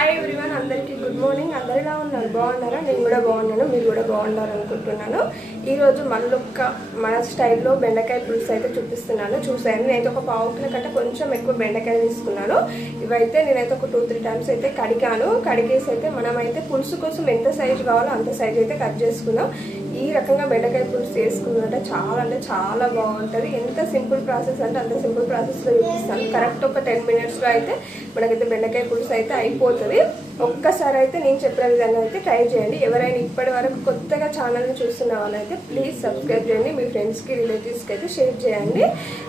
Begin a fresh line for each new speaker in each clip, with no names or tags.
Hi everyone అందరికీ good morning అందరు ఎలా ఉన్నారు? బాగున్నారా? నేను కూడా బాగున్నాను. మీరు కూడా బాగున్నారు అనుకుంటున్నాను ఈరోజు మళ్ళొక్క మన స్టైల్లో బెండకాయ పులుసు అయితే చూపిస్తున్నాను. చూసాను నేనైతే ఒక పావు కిలో కంటే కొంచెం ఎక్కువ బెండకాయ తీసుకున్నాను. ఇవైతే నేనైతే ఒక టూ త్రీ టైమ్స్ అయితే కడిగాను. కడిగేసి అయితే మనమైతే పులుసు కోసం ఎంత సైజు కావాలో అంత సైజు అయితే కట్ చేసుకుందాం. ఈ రకంగా బెండకాయ పులుసు చేసుకున్నట్టే చాలా అంటే చాలా బాగుంటుంది. ఎంత సింపుల్ ప్రాసెస్ అంటే అంత సింపుల్ ప్రాసెస్లో చూపిస్తాను. కరెక్ట్ ఒక టెన్ మినిట్స్లో అయితే మనకైతే బెండకాయ పులుసు అయితే అయిపోతుంది. ఒక్కసారి అయితే నేను చెప్పిన విధంగా అయితే ట్రై చేయండి. ఎవరైనా ఇప్పటి వరకు కొత్తగా ఛానల్ని చూస్తున్న వాళ్ళైతే ప్లీజ్ సబ్స్క్రైబ్ చేయండి. మీ ఫ్రెండ్స్కి రిలేటివ్స్కి అయితే షేర్ చేయండి.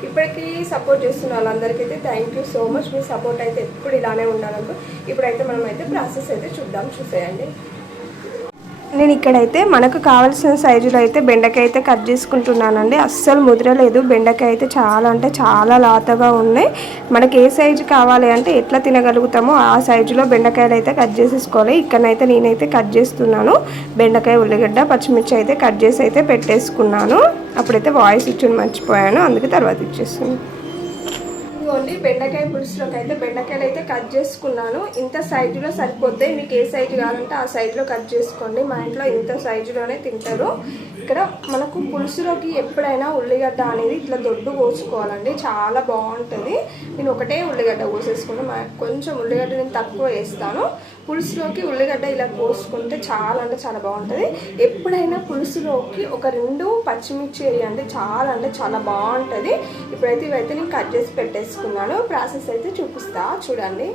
ఇప్పటికీ సపోర్ట్ చేస్తున్న వాళ్ళందరికీ అయితే థ్యాంక్ యూ సో మచ్. మీ సపోర్ట్ అయితే ఎప్పుడు ఇలానే ఉండాలనుకో ఇప్పుడైతే మనం అయితే ప్రాసెస్ అయితే చూద్దాం చూసేయండి. నేను ఇక్కడైతే మనకు కావాల్సిన సైజులో అయితే బెండకాయ అయితే కట్ చేసుకుంటున్నానండి. అస్సలు ముద్రలేదు బెండకాయ అయితే చాలా అంటే చాలా లాతగా ఉన్నాయి మనకి ఏ సైజు కావాలి అంటే ఎట్లా తినగలుగుతామో ఆ సైజులో బెండకాయలు అయితే కట్ చేసేసుకోవాలి. ఇక్కడనైతే నేనైతే కట్ చేస్తున్నాను. బెండకాయ ఉల్లిగడ్డ పచ్చిమిర్చి అయితే కట్ చేసి అయితే పెట్టేసుకున్నాను. అప్పుడైతే వాయిస్ ఇచ్చి మర్చిపోయాను. అందుకే తర్వాత ఇచ్చేస్తున్నాను ఇదిగోండి బెండకాయ పులుసులోకి అయితే బెండకాయలు అయితే కట్ చేసుకున్నాను. ఇంత సైజులో సరిపోతాయి మీకు ఏ సైజు కావాలంటే ఆ సైజులో కట్ చేసుకోండి. మా ఇంట్లో ఇంత సైజులోనే తింటారు. ఇక్కడ మనకు పులుసులోకి ఎప్పుడైనా ఉల్లిగడ్డ అనేది ఇట్లా దొడ్డు కోసుకోవాలండి. చాలా బాగుంటుంది. నేను ఒకటే ఉల్లిగడ్డ కోసేసుకున్నాను కొంచెం ఉల్లిగడ్డ నేను తక్కువ వేస్తాను. పులుసులోకి ఉల్లిగడ్డ ఇలా కోసుకుంటే చాలా అంటే చాలా బాగుంటుంది. ఎప్పుడైనా పులుసులోకి ఒక రెండు పచ్చిమిర్చి వేయండి చాలా అంటే చాలా బాగుంటుంది. ఇప్పుడైతే ఇవైతే నేను కట్ చేసి పెట్టేసుకున్నాను. ప్రాసెస్ అయితే చూపిస్తా. చూడండి.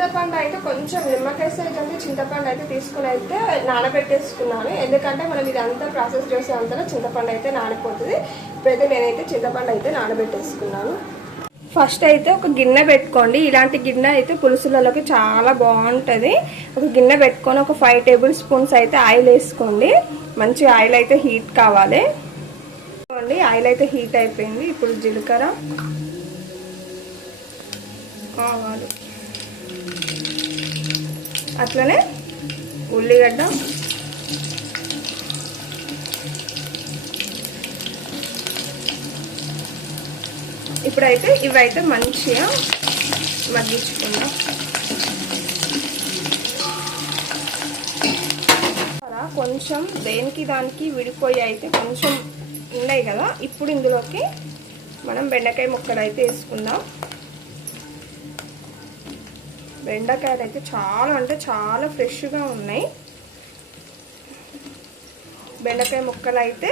చింతపండు అయితే కొంచెం నిమ్మకాయ సైజ్ అంటే చింతపండు అయితే తీసుకుని అయితే నానబెట్టేసుకున్నాను. ఎందుకంటే మనం ఇదంతా ప్రాసెస్ చేసే అంతలో చింతపండు అయితే నానిపోతుంది. ఇప్పుడైతే నేనైతే చింతపండు అయితే నానబెట్టేసుకున్నాను. ఫస్ట్ అయితే ఒక గిన్నె పెట్టుకోండి. ఇలాంటి గిన్నె అయితే పులుసులలోకి చాలా బాగుంటుంది. ఒక గిన్నె పెట్టుకొని ఒక ఫైవ్ టేబుల్ స్పూన్స్ అయితే ఆయిల్ వేసుకోండి. మంచి ఆయిల్ అయితే హీట్ కావాలి. చూడండి ఆయిల్ అయితే హీట్ అయిపోయింది. ఇప్పుడు జీలకర్ర ఆవాలు అట్లనే ఉల్లిగడ్డ. ఇప్పుడైతే ఇవైతే మంచిగా మగ్గించుకుందాం. అలా కొంచెం దేనికి దానికి విడిపోయి అయితే కొంచెం ఉన్నాయి కదా ఇప్పుడు ఇందులోకి మనం బెండకాయ ముక్కలు అయితే వేసుకుందాం. బెండకాయలు అయితే చాలా అంటే చాలా ఫ్రెష్గా ఉన్నాయి. బెండకాయ ముక్కలు అయితే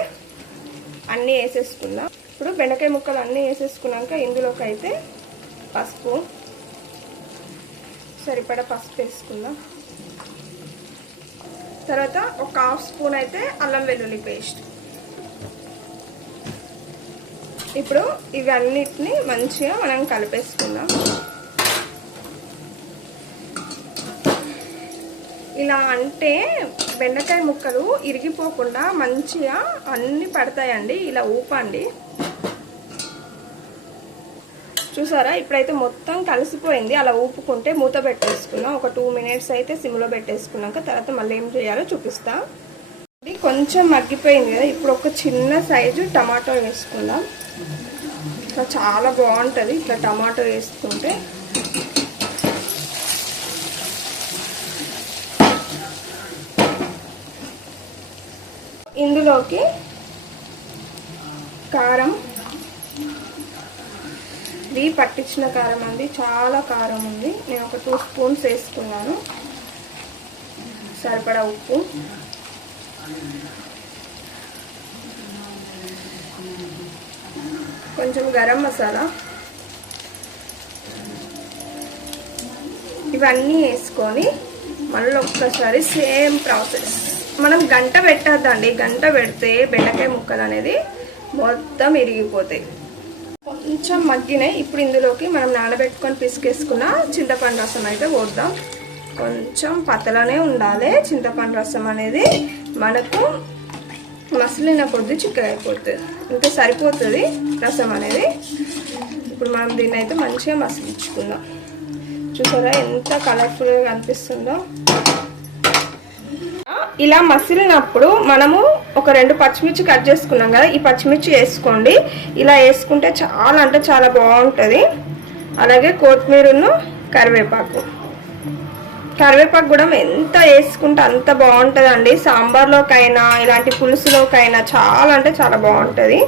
అన్నీ వేసేసుకుందాం ఇప్పుడు బెండకాయ ముక్కలు అన్నీ వేసేసుకున్నాక ఇందులోకి అయితే పసుపు సరిపడా పసుపు వేసుకుందాం. తర్వాత ఒక హాఫ్ స్పూన్ అయితే అల్లం వెల్లుల్లి పేస్ట్. ఇప్పుడు ఇవన్నిటిని మంచిగా మనం కలిపేసుకుందాం. ఇలా అంటే బెండకాయ ముక్కలు ఇరిగిపోకుండా మంచిగా అన్ని పడతాయండి. ఇలా ఊపండి. చూసారా? ఇప్పుడైతే మొత్తం కలిసిపోయింది. అలా ఊపుకుంటే మూత పెట్టేసుకున్నాం. ఒక టూ మినిట్స్ అయితే సిమ్లో పెట్టేసుకున్నాక తర్వాత మళ్ళీ ఏం చేయాలో చూపిస్తా. ఇది కొంచెం మగ్గిపోయింది కదా. ఇప్పుడు ఒక చిన్న సైజు టమాటో వేసుకుందాం. ఇట్లా చాలా బాగుంటుంది. ఇట్లా టమాటో వేసుకుంటే ఇందులోకి కారం. ఇది పట్టించిన కారం అండి. చాలా కారం ఉంది. నేను ఒక టూ స్పూన్స్ వేసుకున్నాను. సరిపడా ఉప్పు. కొంచెం గరం మసాలా. ఇవన్నీ వేసుకొని మళ్ళీ ఒక్కసారి సేమ్ ప్రాసెస్. మనం గంట పెట్టద్దండి. గంట పెడితే బెండకాయ ముక్కలు అనేది మొత్తం ఇరిగిపోతాయి. కొంచెం మగ్గినాయి. ఇప్పుడు ఇందులోకి మనం నానబెట్టుకొని పిసికేసుకున్న చింతపండు రసం అయితే పోద్దాం. కొంచెం పతలనే ఉండాలి. చింతపండు రసం అనేది మనకు మసిలిన కొద్ది చిక్క అయిపోతుంది ఇంకా సరిపోతుంది రసం అనేది. ఇప్పుడు మనం దీన్ని అయితే మంచిగా మసిలించుకుందాం. చూసారా ఎంత కలర్ఫుల్గా కనిపిస్తుందో. ఇలా మసిలినప్పుడు మనము ఒక రెండు పచ్చిమిర్చి కట్ చేసుకున్నాం కదా ఈ పచ్చిమిర్చి వేసుకోండి. ఇలా వేసుకుంటే చాలా అంటే చాలా బాగుంటుంది. అలాగే కొత్తిమీరను కరివేపాకు. కరివేపాకు కూడా ఎంత వేసుకుంటే అంత బాగుంటుందండి. సాంబార్లోకైనా ఇలాంటి పులుసులోకైనా చాలా అంటే చాలా బాగుంటుంది.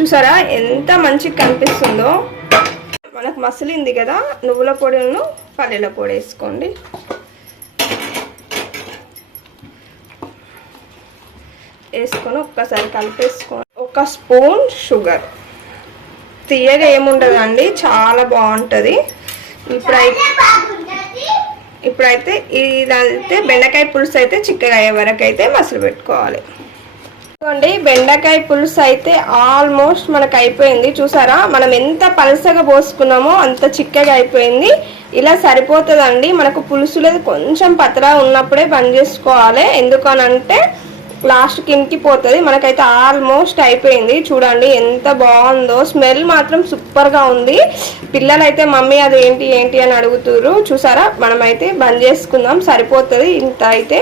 చూసారా ఎంత మంచిగా కనిపిస్తుందో? మనకు మసిలింది కదా నువ్వుల పొడిను పల్లీల పొడి వేసుకోండి. వేసుకొని ఒక్కసారి కలిపేసుకోండి. ఒక స్పూన్ షుగర్. తీయగా ఏముండదండి చాలా బాగుంటుంది. ఇప్పుడైతే ఇప్పుడైతే ఇదైతే బెండకాయ పులుసు అయితే చిక్కగా అయ్యే వరకు అయితే మసలు పెట్టుకోవాలి. చూడండి బెండకాయ పులుసు అయితే ఆల్మోస్ట్ మనకు అయిపోయింది. చూసారా? మనం ఎంత పలసగా పోసుకున్నామో అంత చిక్కగా అయిపోయింది. ఇలా సరిపోతుందండి. మనకు పులుసులో కొంచెం పతలా ఉన్నప్పుడే బంద్ చేసుకోవాలి. ఎందుకనంటే లాస్ట్ కింకిపోతుంది మనకైతే ఆల్మోస్ట్ అయిపోయింది. చూడండి ఎంత బాగుందో. స్మెల్ మాత్రం సూపర్గా ఉంది. పిల్లలైతే మమ్మీ అది ఏంటి ఏంటి అని అడుగుతున్నారు చూసారా? మనమైతే బంద్ చేసుకుందాం. సరిపోతుంది. ఇంత అయితే